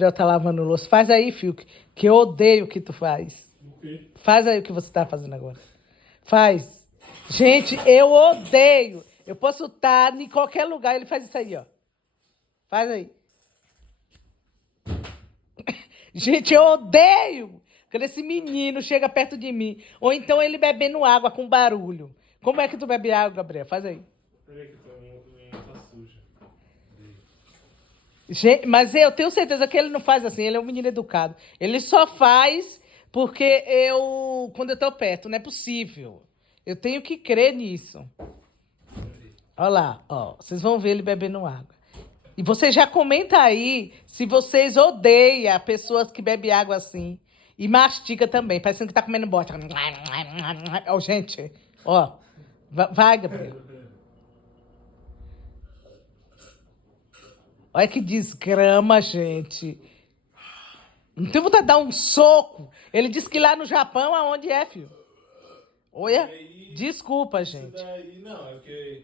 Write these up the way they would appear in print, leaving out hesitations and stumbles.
Gabriel tá lavando louça. Faz aí, filho, que eu odeio o que tu faz. O quê? Faz aí o que você tá fazendo agora. Faz. Gente, eu odeio. Eu posso estar em qualquer lugar, ele faz isso aí, ó. Faz aí. Gente, eu odeio quando esse menino chega perto de mim. Ou então ele bebendo água com barulho. Como é que tu bebe água, Gabriel? Faz aí. Peraí que também tá suja. Gente, mas eu tenho certeza que ele não faz assim. Ele é um menino educado. Ele só faz porque quando eu tô perto, não é possível. Eu tenho que crer nisso. Olha lá, ó. Vocês vão ver ele bebendo água. E você já comenta aí se vocês odeiam pessoas que bebem água assim. E mastiga também, parecendo que tá comendo bosta. Ó, gente, ó. Vai, Gabriel. Olha que desgrama, gente. Não tem vontade de dar um soco. Ele disse que lá no Japão, aonde é, filho? Olha, Aí, desculpa, isso gente. daí, não, é porque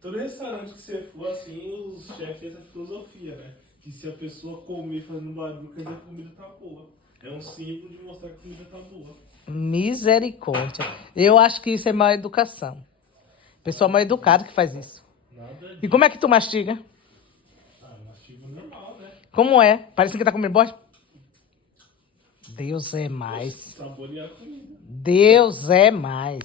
todo restaurante que você for, assim, os chefes têm essa filosofia, né? Que se a pessoa comer fazendo barulho, quer dizer que a comida tá boa. É um símbolo de mostrar que a comida tá boa. Misericórdia. Eu acho que isso é mal educação. Pessoa mal educada que faz isso. Nada E de... como é que tu mastiga? Ah, mastigo normal, né? Como é? Parece que tá comendo bosta? Deus é mais. Saborear a comida. Deus é mais.